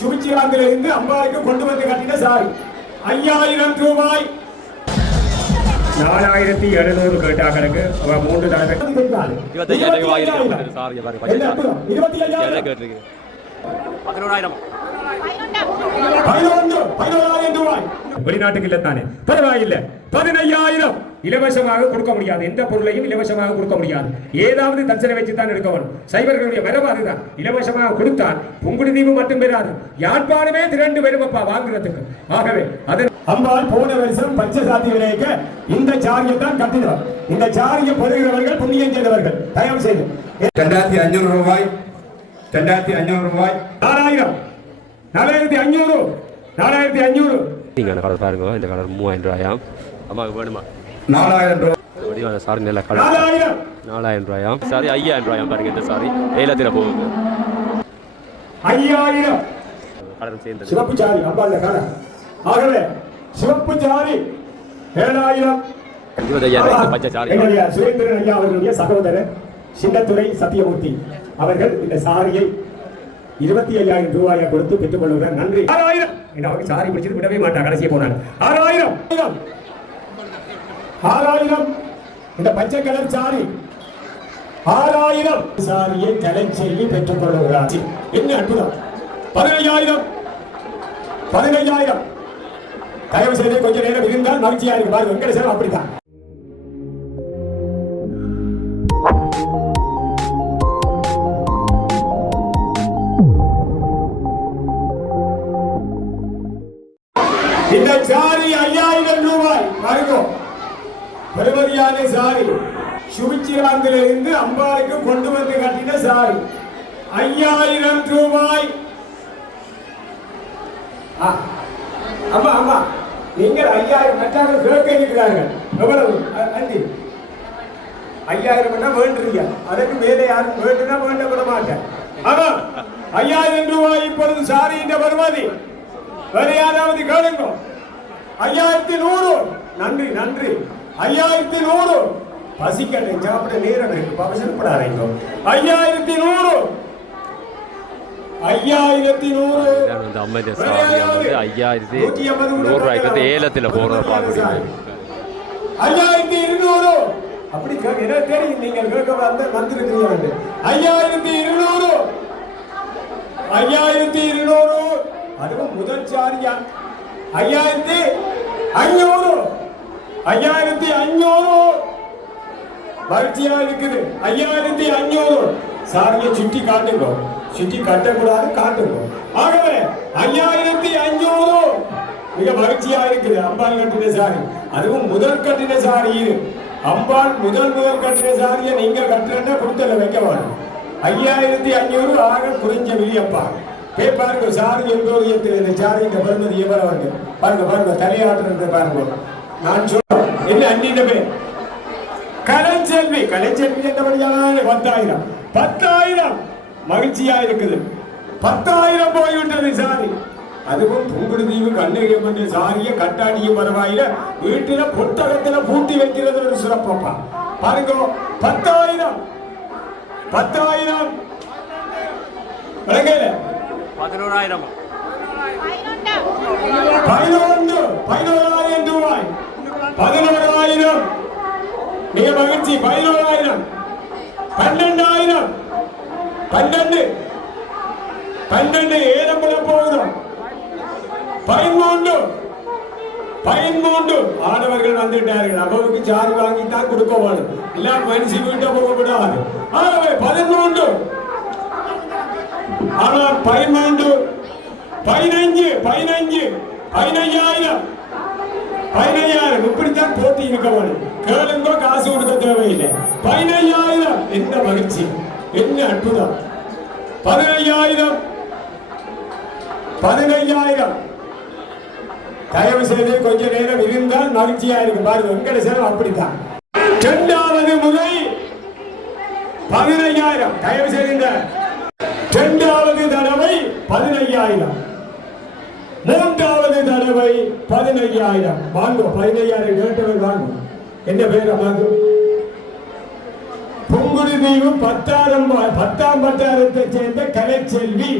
சுவிட்சர்லாந்திலிருந்து அம்பாளுக்கு கொண்டு வந்து கட்டின சாரி 5000 ரூபாய். 4700 கேட்டாக்களுக்கு 3 தடவை 11,000 ரூபாய். வெளிநாட்டுக்கு இல்ல தானே, பரவாயில்லை. 15,000 இலவசமாக கொடுக்க முடியாது. எந்த பொருளையும் இலவசமாக கொடுக்க முடியாது. ஏதாவது தட்சணை வச்சு தான் எடுக்க வேணும். சைவர்களுடைய வரவு அதுதான். இலவசமாக கொடுத்தால் புங்குடுதீவு மட்டும் பெறாது, யாழ்ப்பாணமே திரண்டு வருவப்பா வாங்குறதுக்கு. ஆகவே அதன் அம்பாள் போன வருஷம் பஞ்சசாத்தி விலைக்க இந்த சாரியை தான் கட்டினார். இந்த சாரியை பெறுகிறவர்கள் புண்ணியம் செய்தவர்கள். தயவு செய்து 2500 ரூபாய், 2500 ரூபாய், 4000, 4500, 4500. நீங்க அந்த கலர் பாருங்க. இந்த கலர் 3000 ரூபாயாம். அம்மாவுக்கு வேணுமா? 4000 ரூபாய். வடிவான சாரி நல்ல கலர். 4000 ரூபாயாம். சாரி 5000 ரூபாயாம். பாருங்க இந்த சாரி ஏலத்தில் போகுது. 5000 கலர் சேர்ந்தது. சிவப்பு சாரி அம்பாள் கலர். ஆகவே சிவப்பு சாரி 7000. 25,000 பச்சை சாரி. எங்களுடைய சுரேந்திரன் ஐயா அவர்களுடைய சகோதரர் சின்னத்துறை சத்தியமூர்த்தி அவர்கள் இந்த சாரியை 25,000 ரூபாயை கொடுத்து பெற்றுக் கொள்ளுகிறார். நன்றி. 6000 அவருக்கு சாரி பிடிச்சது விடவே மாட்டார். கடைசியை போனார். 6000 இந்த பச்சை கலர் சாரி 6000 சாரியை கலைச்செல்வி பெற்றுக் கொள்ளுகிறார். என்ன அற்புதம். 15,000 தயவு செய்து கொஞ்ச நேரம் இருந்தால் மகிழ்ச்சியா இருக்கு. பாருங்க வெங்கடேசன் அப்படித்தான். இந்த சாரி 5000 ரூபாய். பாருங்க பெருமதியான சாரி. சுவிட்சர்லாந்திலிருந்து அம்பாளுக்கு கொண்டு வந்து கட்டின சாரி 5000 ரூபாய். அம்மா அம்மா நீங்கள் 5000 மற்றவர்கள் கேட்கிறார்கள். எவ்வளவு நன்றி. 5000 வேண்டுறீங்க. அதற்கு மேலே யாரும் வேண்டுனா வேண்ட விட மாட்டேன். ஆமா 5000 ரூபாய் இப்பொழுது சாரி இந்த வருமாதி. வேற யாராவது கேளுங்க. 5100. நன்றி நன்றி. 5100. பசிக்கட்டை சாப்பிட நேரம் இருக்கு. பவசப்படாதீங்க. 5100. 5100. அந்த அம்மைய சாரி வந்து 5100 ரூபாய்க்கு ஏலத்தில் போடுற பாக்குறீங்க. 5200. அப்படி என்ன தெரியும் நீங்கள் கேட்க வந்திருக்கிறீங்க. 5200. 5200. அதுவும் முதல் சாரியா. 5500. 5500 மகிழ்ச்சியா இருக்குது. 5500 சாரியை சுட்டி காட்டுங்க. சுட்டி கட்டக்கூடாது, காட்டுங்க. ஆகவே 5500 மிக மகிழ்ச்சியா இருக்குது. அம்பாள் கட்டின சாரி, அதுவும் முதல் கட்டின சாரி. அம்பாள் முதல் கட்டின சாரியை நீங்க கட்டுறா கொடுத்தல வைக்க வேணும். 5500 ஆக குறிஞ்ச விழியப்பா. பாருங்க சாரி எந்தோரியத்தில் இந்த சாரி இந்த பெருமதி எவ்வளவு பாருங்க. பாருங்க தலையாட்டுறது பாருங்க. நான் சொல்றேன் என்ன அன்னிட்ட பேர் கலைச்செல்வி. கலைச்செல்வி என்றபடியான 10,000. 10,000 மகிழ்ச்சியா இருக்குது. 10,000 போய்விட்டது சாரி. அதுவும் புங்குடுதீவு கண்ணகியம்மன் சாரிய கட்டாடியும் பரவாயில்ல. வீட்டுல புத்தகத்துல பூட்டி வைக்கிறது ஒரு சிறப்பப்பா. பாருங்க 10,000. 10,000 விளங்கல. 11,000. 11,000 ரூபாய். 11,000 மிக மகிழ்ச்சி. 11,000. 12,000. 12 ஏலம்புல போகுதும். 13 ஆடவர்கள் வந்துட்டார்கள். அவருக்கு சாரி வாங்கித்தான் கொடுக்க வேணும். இல்ல மனுஷி வீட்டை போக விடாது. ஆகவே 13. ஆனா 13 15 15,000 இப்படித்தான் போட்டி இருக்க வேணும். கேளுங்கோ, காசு கொடுக்க தேவையில்லை. 15,000 என்ன மகிழ்ச்சி, என்ன அற்புதம். 15,000 தயவு செய்து கொஞ்ச நேரம் இருந்தால் மகிழ்ச்சியா இருக்கு. பாருங்க வெங்கடேசன் அப்படித்தான். 2வது முறை 15,000. தயவு செய்கின்ற 2வது தடவை 15,000. 3வது தடவை 15,000. வாங்கும் 15,000 கேட்டவர் வாங்கும். என்ன பேர் அம்மாக்கு? புங்குடுதீவு 10,000 வட்டாரத்தை சேர்ந்த கலைச்செல்வி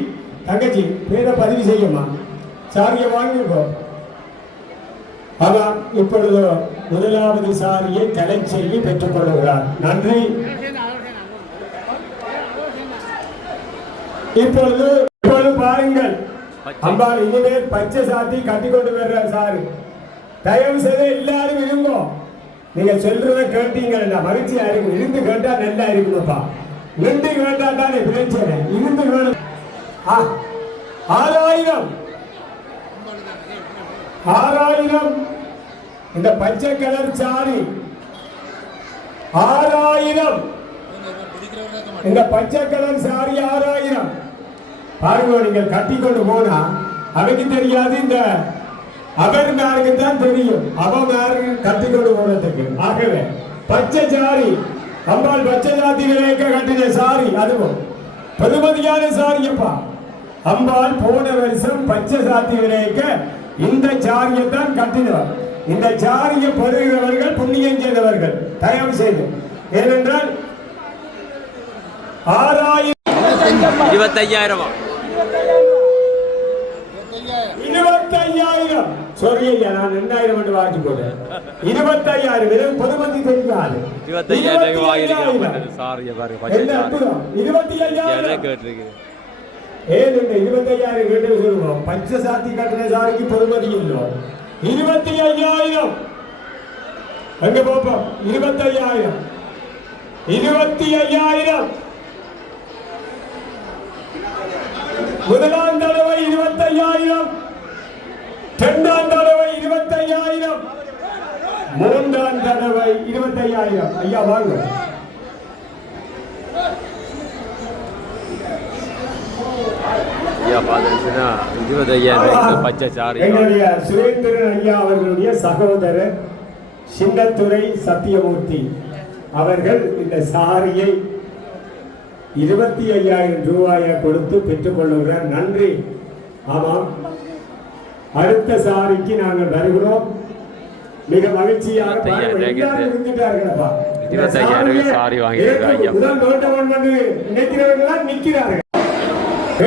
தங்கச்சி பேரை பதிவு செய்யுமா, சாரியை வாங்கிக்கோ. ஆமாம், இப்பொழுது முதலாவது சாரியை கலைச்செல்வி பெற்றுக் கொள்கிறார். நன்றி. இப்பொழுது பாருங்கள், அம்பாள் இனிமேல் பச்சை சாத்தி கட்டி கொண்டு வர்ற சாரு. தயவு செய்து எல்லாரும் இருங்கோ. நீங்க சொல்றத கேட்டீங்கன்னா மகிழ்ச்சியா இருக்கும். இருந்து கேட்டா நல்லா இருக்கும்ப்பா. நின்று கேட்டா தானே பிரச்சனை. இருந்து வேணும். 6000 இந்த பச்சை கலர் சாரி 6000. இந்த பச்சை கலர் சாரி 6000. பாருங்க, நீங்கள் கட்டி கொண்டு போனா அவருக்கு தெரியாது, இந்த அவருக்கு தான் தெரியும். அவருக்கு கட்டி கொண்டு போனதுக்கு. ஆகவே பச்சை சாரி, அம்பாள் பச்சை சாத்தி விலைக்க கட்டின சாரி, அதுவும் பெருமதியான சாரியப்பா. அம்பாள் போன வருஷம் பச்சை சாத்தி விலைக்க இந்த சாரியை தான் கட்டினவர். இந்த சாரியை பெறுகிறவர்கள் புண்ணியம் செய்தவர்கள். தயவு செய்து, ஏனென்றால் 6000 25,000 25,000. சாரி ஐயா, நான் 2000 மட்டும் வாங்கி போட்டேன். 25,000 பொதுமதி தெரியாது. 25,000 வாங்கிருக்கேன். சாரியை பாருங்க, என்ன அற்புதம். 25,000 கேட்டிருக்கேன். ஏன் இந்த 25,000 கேட்டு சொல்லுவோம். பச்சை சாத்தி கட்டின சாரிக்கு பொதுமதி இல்லை. 25,000 அங்க போப்போம். 25,000 25,000. முதலாம் தடவை 25,000, இரண்டாம் தடவை 25,000, மூன்றாம் தடவை 25,000. ஐயா வாங்க. ஐயா பாத்தீங்கன்னா 25,000 பச்சை சாரி. எங்களுடைய சுரேந்திரன் ஐயா அவர்களுடைய சகோதரர் சின்னத்துறை சத்தியமூர்த்தி அவர்கள் இந்த சாரியை 25,000 ரூபாயை கொடுத்து பெற்றுக் கொள்ளுகிறார். நன்றி. ஆமாம், அடுத்த சாரிக்கு நாங்கள் வருகிறோம். மிக மகிழ்ச்சியாக இருந்துட்டார்களப்பா. 25,000 சாரி வாங்கியிருக்காங்க. முதல் நோட்டம் வந்து நினைக்கிறவர்கள் நிற்கிறார்கள்.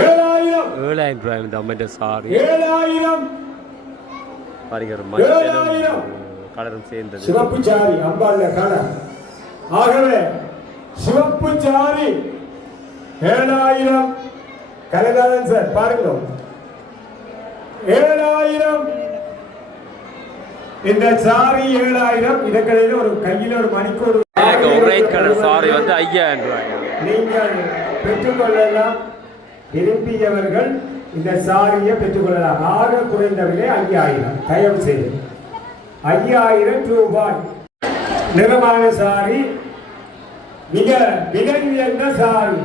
7,000 ரூபாய் இந்த அம்மன் சாரி. 7,000 கலரும் சேர்ந்தது. சிவப்பு சாரி அம்பாள் கலர். ஆகவே சிவப்பு சாரி 7,000. கலைநாதன் சார் பாருங்க, 7,000 இந்த சாரி 7,000. இதற்கிடையில ஒரு கையில் ஒரு மணிக்கோடு ஒரே கலர் சாரி வந்து 5,000 ரூபாய். நீங்கள் பெற்றுக்கொள்ளலாம். விரும்பியவர்கள் இந்த சாரியை பெற்றுக்கொள்ளலாம். ஆக குறைந்த விலை 5,000. தயவு செய்து 5,000 ரூபாய். நிறமான சாரி, மிக விலை உயர்ந்த சாரி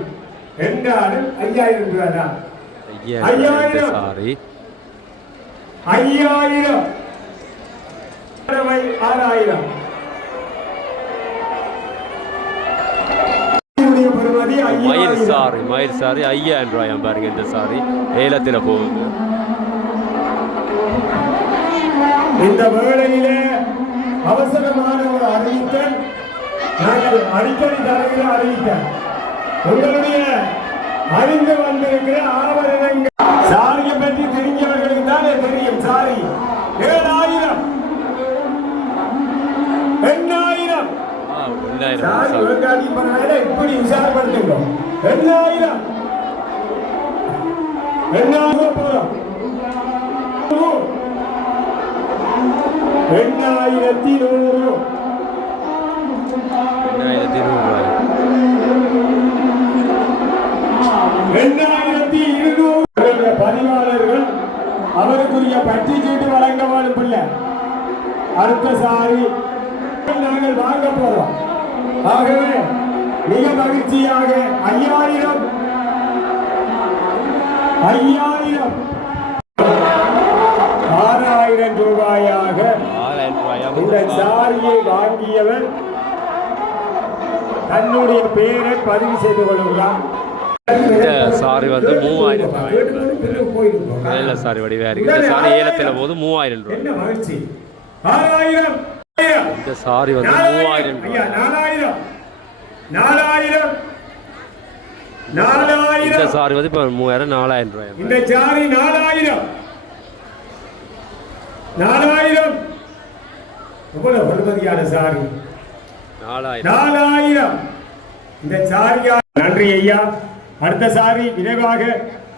என்றாலும் 5,000 ரூபாய் தான். 5,000 சாரி 5,000. 6,000. மயில் சாரி 5,000 ரூபாய் பாருங்க. இந்த சாரி ஏலத்தில் போகுது. இந்த வேளையிலே அவசரமான ஒரு அறிவித்தல் நாங்கள் அடிக்கடி தரவில அறிவித்தல். உங்களுடைய அறிந்து வந்திருக்கிற ஆவரணங்கள் சாரியை பற்றி தெரிஞ்சவர்களுக்கு தானே தெரியும். சாரி 7,000 8,000 சாரி ஒழுங்காடி பண்ண இப்படி விசாரப்படுத்துங்க. 8,000 போறோம். 8,100 2,200 பதிவாளர்கள் அவருக்குரிய பற்றி சீட்டு வழங்க வேண்டும். பிள்ளை அடுத்த சாரி நாங்கள் வாங்க போறோம். ஆகவே மிக மகிழ்ச்சியாக 5,000 6,000 ரூபாயாக இந்த சாரியை வாங்கியவர் தன்னுடைய பெயரை பதிவு செய்து கொள்கிறார். சாரி வந்து 3,000 ரூபாய். சாரி வடிவா இருக்கு. இந்த சாரி ஏலத்தில் போது 3,000 ரூபாய். என்ன மகிழ்ச்சி. 6,000 இந்த சாரி வந்து 3,000 ரூபாய். 4,000 இந்த 4000 சாரி வந்து இப்போ 3000 4000 ரூபாய். இந்த சாரி 4000 4000 எவ்வளவு பெருமதியான சாரி 4000. 4000 இந்த சாரியா. நன்றி ஐயா. அடுத்த சாரி விரைவாக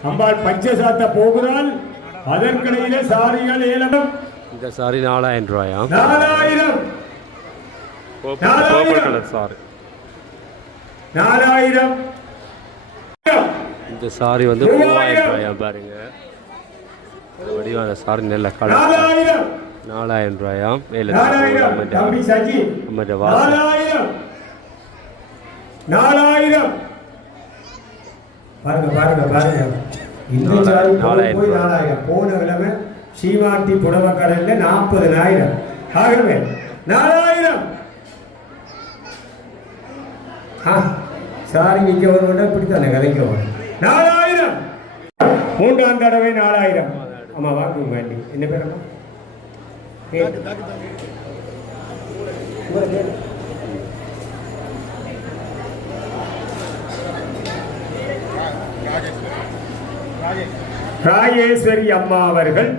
அம்பாள் பச்சை சாத்த போகிறாள். அதற்கிடையில சாரிகள் ஏலம். இந்த சாரி 4000 ரூபாயா? 4000 பர்பிள் கலர் சாரி. 4000 இந்த சாரி வந்து 3000 ரூபாயா பாருங்க. இந்த வடிவான சாரி நல்ல கலர். 4000 4000 ரூபாயா? வேலை 4000 தம்பி சஜி. நம்மட வாசல் 4000 4000 பாருங்க பாருங்க பாருங்க. இந்த சாரி போய் 4000 போன கிழமை சீமாட்டி புடவை கடையில 40,000. ஆகவே 4000 சாரி விற்க வருவோட இப்படித்தானே கதைக்க வரும். 4000 மூன்றாம் தடவை 4000. ஆமா வாங்க வேண்டி என்ன பேரம்மா? ராஜேஸ்வரி அம்மா அவர்கள்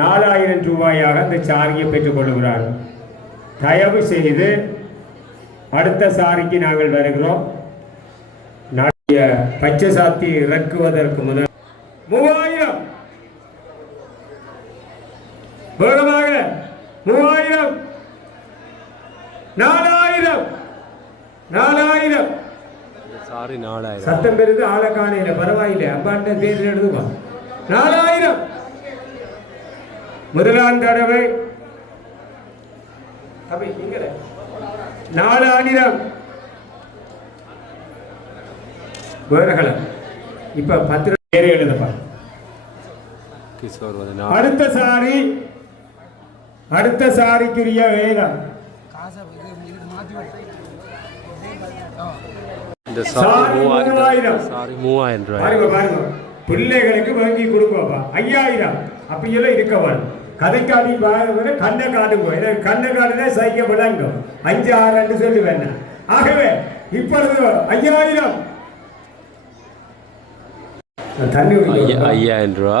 4000 ரூபாயாக அந்த சாரியை பெற்றுக் கொள்கிறார்கள். தயவு செய்து அடுத்த சாரிக்கு நாங்கள் வருகிறோம். நாட்டிய பச்சை சாத்தி இறக்குவதற்கு முதல் 3000 வேகமாக 3000 4000 4000 சாரி 4000. சத்தம் பெருது ஆளை காணையில பரவாயில்லை. அம்பாண்ட பேர் எழுதுவா. 4000 முதலாம் தடவை 4000 வேறகலம். இப்ப 10 பேர் எழுதுப்பா. கிஷோர் வந்து அடுத்த சாரிக்குரிய வேகம். இந்த சாரி 3000. சாரி 3000 ரூபாய். பாருங்க பாருங்க. பிள்ளைகளுக்கு வாங்கி கொடுப்பா. 5000 அப்படியெல்லாம் இருக்கவாள். கதைக்காடி பாருங்க. கண்ணை காட்டுங்க. கண்ணை காட்டுனா சைக்க விளங்கும். 5 6 சொல்லி வேண்டாம். ஆகவே இப்பொழுது 5000 தண்ணி 5000 ரூபா.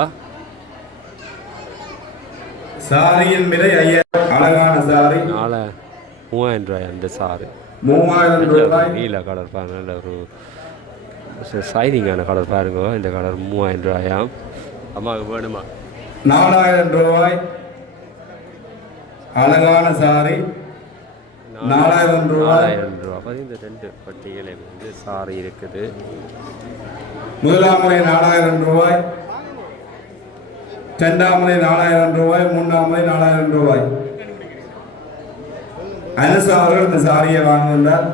சாரியின் விலை 5000. அழகான சாரி 3000 ரூபாய். அந்த சாரி 3000 ரூபாய். நீல கலர் பாருங்க. நல்ல ஒரு சைனிங்கான கலர் பாருங்க. இந்த கலர் 3000 ரூபாயா? அம்மாவுக்கு வேணுமா? 4000 ரூபாய். அழகான சாரி 4000 ரூபாய். 4000 ரூபாய். இந்த 2 பட்டியலை வந்து சாரி இருக்குது. முதலாம் முறை 4000 ரூபாய். இரண்டாம் முறை 4000 ரூபாய். மூன்றாம் முறை 4000 ரூபாய். அனசு அவர்கள் இந்த சாரியை வாங்குகின்றார்.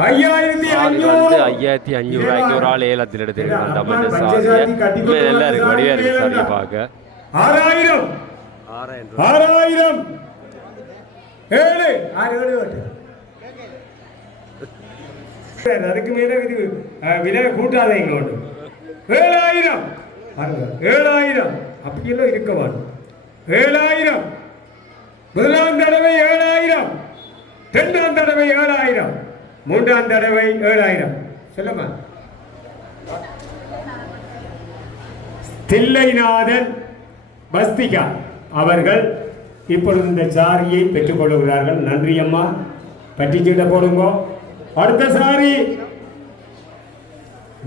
5500 ரூபாய்க்கு ஒரு ஆள் ஏலத்தில் எடுத்துருக்காங்க. தமிழ் சாரியை நல்லா இருக்கு. வடிவா இருக்கு சாரியை பார்க்க. 6000 6000 அதுக்கு மேல விலை கூட்டாத இங்கோடு 7000 7000 அப்படியெல்லாம் இருக்க வேண்டும். 7000 முதலாம் தடவை 7000. இரண்டாம் தடவை 7000. மூன்றாம் தடவை 7000. சொல்லுமா? தில்லைநாதன் பஸ்திகா அவர்கள் இப்பொழுது இந்த சாரியை பெற்றுக் கொள்கிறார்கள். நன்றி அம்மா. பட்டிச்சீட்டை போடுங்க. அடுத்த சாரி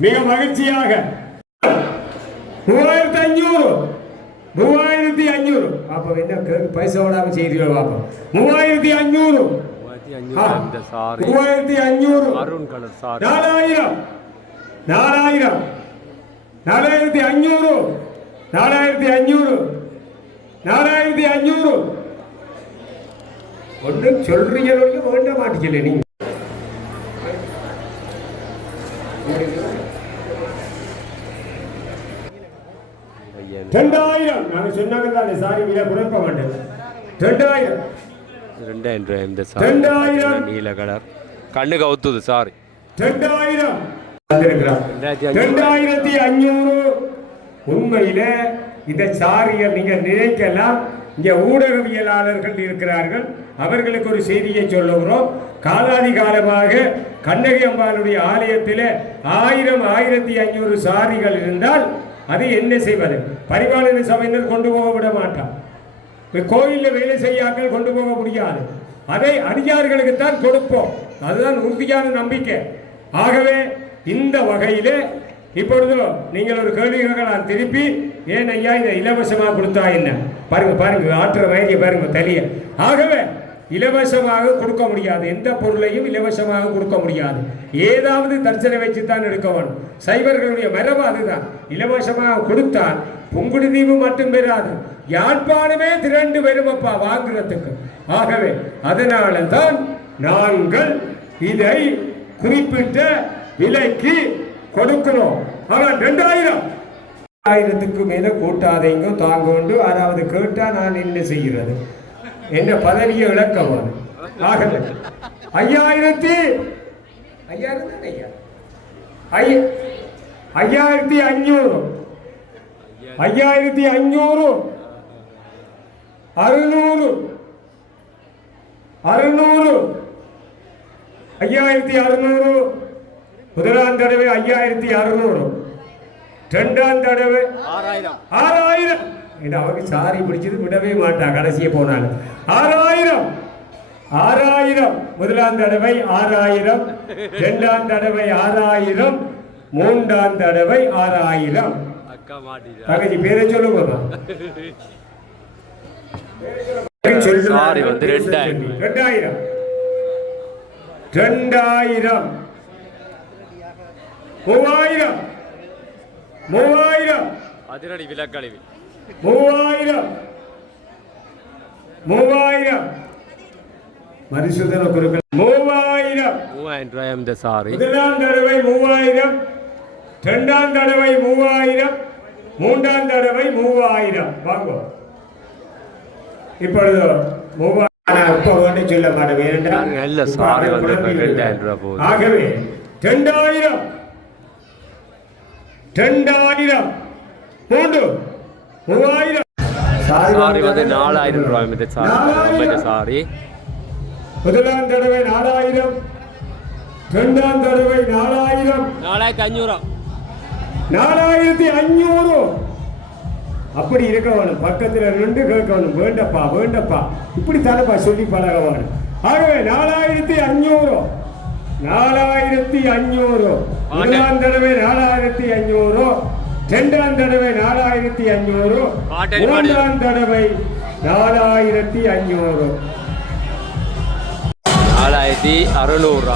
மிக மகிழ்ச்சியாக 3500 3500. அப்ப என்ன பைசா விடாம செய்கிறீர்கள் பாப்பா. 3500 இந்த சாரி 3500. Maroon colour sorry 4000 4000 4500 4500 4500. ஒன்றும் சொல்றீங்க வேண்ட மாட்டீங்கல்ல நீங்க. 2000 நாங்க சொன்னாங்க தானே சாரி விலை குறைக்க மாட்டேன். 2000 ரூபாய். இந்த சாரி நீல கலர் கண்ணு கவுத்துது சாரி. 2000 2500. உண்மையில இந்த சாரிகள் நீங்கள் நினைக்கலாம் இங்கே ஊடகவியலாளர்கள் இருக்கிறார்கள், அவர்களுக்கு ஒரு செய்தியை சொல்லுகிறோம். காலாதி காலமாக கண்ணகி அம்பாளுடைய ஆலயத்தில் 1000-1500 சாரிகள் இருந்தால் அது என்ன செய்வது? பரிபாலன சபையினர் கொண்டு போக விட மாட்டான். கோயிலில் வேலை செய்யாமல் கொண்டு போக முடியாது. அதை அடியார்களுக்கு தான் கொடுப்போம். அதுதான் உறுதியான நம்பிக்கை. ஆகவே இந்த வகையிலே இப்பொழுது நீங்கள் ஒரு கேள்வி கேட்கலாம் திருப்பி, ஏன் ஐயா இதை இலவசமாக கொடுத்தா என்ன? பாருங்க பாருங்க, ஆற்ற வயதியை பாருங்க தெரிய. ஆகவே இலவசமாக கொடுக்க முடியாது, எந்த பொருளையும் இலவசமாக கொடுக்க முடியாது. ஏதாவது தர்சனை வச்சு தான் எடுக்க வேணும். சைவர்களுடைய மரபு அதுதான். இலவசமாக கொடுத்தால் புங்குடுதீவு மட்டும் பெறாது, யாழ்ப்பாணமே திரண்டு வருமப்பா வாங்குறதுக்கு. ஆகவே அதனால தான் நாங்கள் இதை குறிப்பிட்ட விலைக்கு கொடுக்கிறோம். ஆனால் 2000க்கு மேல கூட்டாதைங்க தாங்க உண்டு. யாராவது கேட்டா நான் என்ன செய்கிறது? என்ன பதவியை இழக்கவான். ஆகவே 5500 5500 600 5600 முதலாம் தடவை 5600, இரண்டாம் தடவை 6000. அவங்க சாரி பிடிச்சது விடவே மாட்டான் கடைசியை போனாலும். 6000 முதலாம் தடவை 6000, இரண்டாம் தடவை 6000, மூன்றாம் தடவை 6000. தங்கச்சி பேரை சொல்லுங்க. சாரி வந்து 2000 3000 3000 அதிரடி விலக்கழிவு 3000 மரிசுதன குருக்கள் 3000 ரூபாய் இந்த சாரி. முதலாம் தடவை 3000, இரண்டாம் தடவை 3000, மூன்றாம் தடவை 3000. வாங்க இப்பொழுது 3000 சொல்ல மாட்டேன். இல்ல சாரி வந்து 2000 ரூபாய் போகுது. ஆகவே 2000 மூன்று 3000 சாரி வந்து 4000 ரூபாய் இந்த சாரி. முதலாம் தடவை 4000, இரண்டாம் தடவை 4000, 4500. அப்படி இருக்க வேணும். பக்கத்தில் 2 கேட்க வேணும். வேண்டப்பா வேண்டப்பா இப்படி தானப்பா சொல்லி பழக வேணும். ஆகவே 4500 முதலாம் தடவை 4500, இரண்டாம் தடவை 4500, மூன்றாம் தடவை 4500. 4600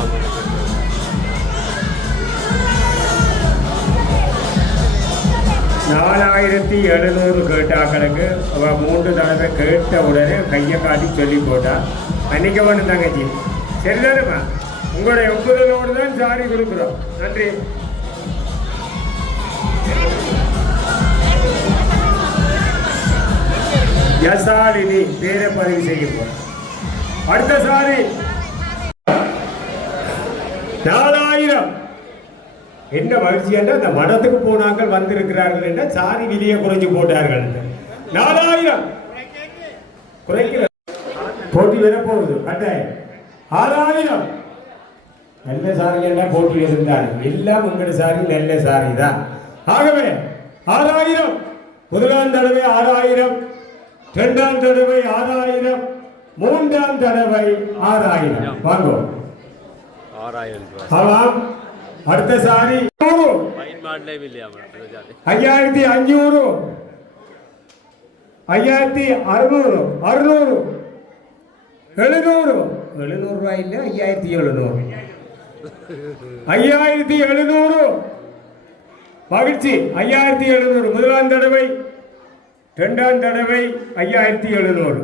4700 கேட்டாக்களுக்கு 3 தடவை கேட்ட உடனே கையை காட்டி சொல்லி போட்டா அன்னைக்கு வேணும் தங்கச்சி. சரிதானேப்பா? உங்களுடைய ஒப்புதலோடு தான் சாரி கொடுக்குறோம். நன்றி. யசாலினி பேரை பதிவு செய்ய போறோம். அடுத்த சாரி 4000. என்ன மகிழ்ச்சி என்றால் இந்த மடத்துக்கு போனாங்கள் வந்திருக்கிறார்கள் என்ற சாரி விலையை குறைஞ்சு போட்டார்கள். 4000 குறைக்கல, போட்டி வரப்போகுது கட்டாயம். 6000 நல்ல சாரி எல்லாம் போட்டி இருந்தார். எல்லாம் உங்களோட சாரி நல்ல சாரி தான். ஆகவே 6000 முதலாம் தடவை 6000, இரண்டாம் தடவை 6000, மூன்றாம் தடவை 6000. வாங்குவோம் 6000 ரூபாய். ஆமாம். அடுத்த சாரி 5500, 5600, 700 ரூபாய் இல்லை 5700. 5700 மகிழ்ச்சி. 5700 முதலாம் தடவை, இரண்டாம் தடவை 5700,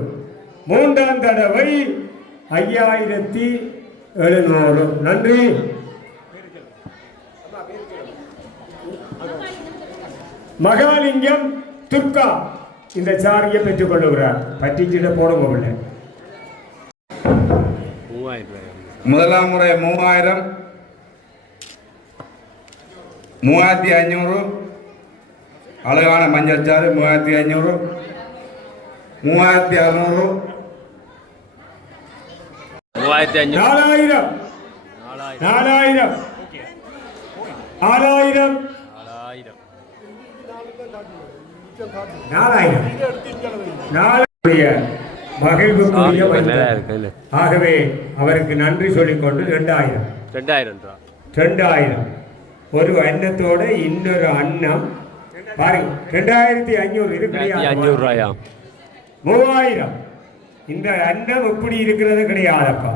மூன்றாம் தடவை 5700. நன்றி. மகாலிங்கம் துர்கா இந்த சாரியை பெற்றுக் கொள்ளுகிறார். பற்றிச்சிட போட போகல. முதலாம் முறை 3000, 3500, அழகான மஞ்சள் சாறு 3500, 3600, 3500, 4000, 4000, 4000, 4000. மகிழ்வுக்குரிய மனிதர். ஆகவே அவருக்கு நன்றி சொல்லிக்கொண்டு 2000. 2000 ஒரு அன்னத்தோட இன்னொரு அன்னம் பாருங்க 2500 இருக்கு. 500 ரூபாயா? 3000. இந்த அன்னம் எப்படி இருக்கிறது கிடையாதப்பா.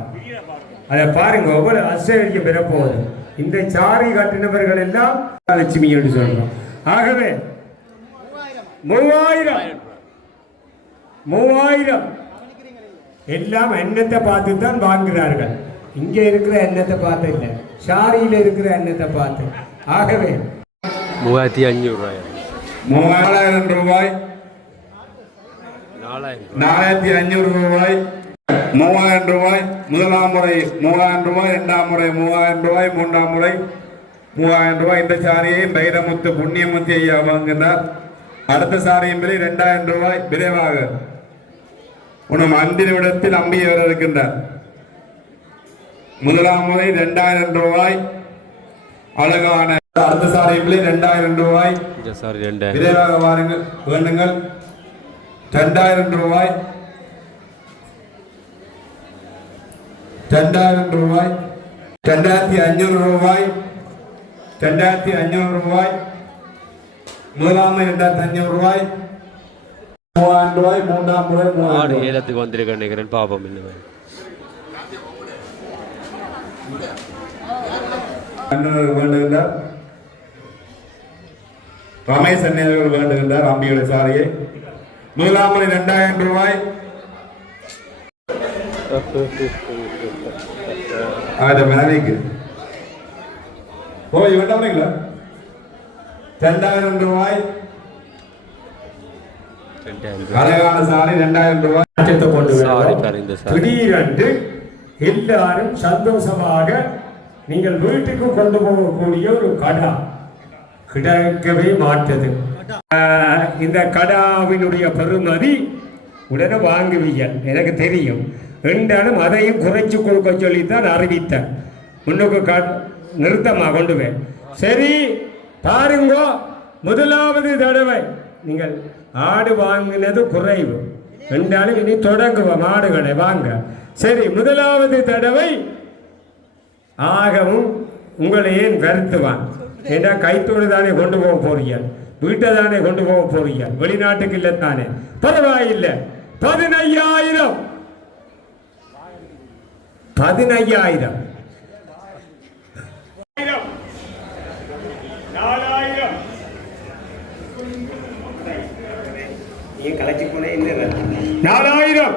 அதை பாருங்க ஒவ்வொரு ஆச்சரியம் பெறப்போகுது. இந்த சாரி கட்டினவர்கள் எல்லாம் லட்சுமி என்று சொல்றோம். ஆகவே 3000 எல்லாம் எண்ணத்தை பார்த்து தான் வாங்குகிறார்கள். இங்கே இருக்கிற எண்ணத்தை பார்த்து இல்லை, சாரியில் இருக்கிற எண்ணத்தை பார்த்து. ஆகவே 3500 ரூபாய், 3000 ரூபாய், 4500 ரூபாய், 3000 ரூபாய். முதலாம் முறை 3000 ரூபாய், இரண்டாம் முறை 3000 ரூபாய், மூன்றாம் முறை 3000 ரூபாய். இந்த சாரியை பைரமுத்து புண்ணியமுத்தி ஐயா வாங்கினார். அடுத்த சாரியின் விலை 2000 ரூபாய். விரைவாக உணவு அந்தின விடத்தில் அம்பியவர் இருக்கின்றார். முதலாம் முறை 2000 ரூபாய். அழகான அடுத்த சாரியின் விலை 2000 ரூபாய். விரைவாக வாருங்கள், வேண்டுங்கள். 2000 ரூபாய், 2000 ரூபாய், 2500 ரூபாய், 2500 ரூபாய். முதலாம் 2500 ரூபாய், 3000 ரூபாய். மூன்றாம் முறை 3000. ஏலத்துக்கு வந்திருக்க நினைக்கிறேன். பாப்போம் என்ன வேண்டுகின்றார். ரமேஷ் அண்ணர்கள் வேண்டுகின்றார் அம்பியுடைய சாரியை. முதலாம் முறை 2000 ரூபாய். மேலைக்கு போய் வேண்டாம்ங்களா? 2000 ரூபாய். அழகான சாரி 2000 ரூபாய். திடீரென்று எல்லாரும் சந்தோஷமாக நீங்கள் வீட்டுக்கு கொண்டு போகக்கூடிய ஒரு கடா கிடைக்கவே மாட்டது. இந்த கடாவினுடைய பெருமதி உடனே வாங்குவீங்க, எனக்கு தெரியும். என்றாலும் அதையும் குறைச்சு கொடுக்க சொல்லித்தான் அறிவித்தேன். முன்னுக்கு நிறுத்தமா கொண்டு போய். சரி பாருங்க, முதலாவது தடவை நீங்கள் ஆடு வாங்கினது குறைவு என்றாலும் இனி தொடங்குவோம் ஆடுகளை வாங்க. சரி, முதலாவது தடவை ஆகவும் உங்களை ஏன் வருத்துவான்? ஏன்னா கைத்தோடு தானே கொண்டு போக போறீங்க, வீட்டை தானே கொண்டு போக போறீங்க, வெளிநாட்டுக்கு இல்லை தானே. பரவாயில்லை. 15000, 15000, 4000. கலைச்சி போனே 4000,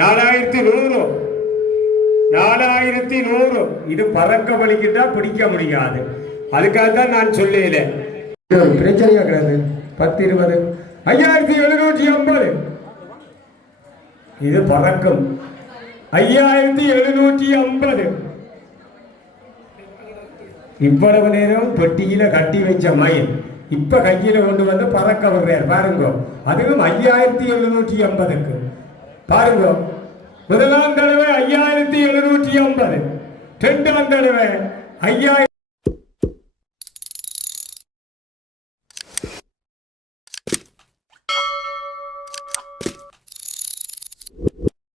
4100, 4100. இது பறக்க வலிக்கிட்டா பிடிக்க முடியாது. அதுக்காக தான் நான் சொல்லல. பிரச்சனையா கிடையாது. 10, 20, 5750. இது பறக்கும். 5750. இவ்வளவு நேரம் பெட்டியில கட்டி வச்ச மயில் இப்ப கையில கொண்டு வந்து பறக்க விடுறார் பாருங்க. அதுவும் 5750க்கு பாருங்க. முதலாம் தடவை 5750, இரண்டாம் தடவை 5000.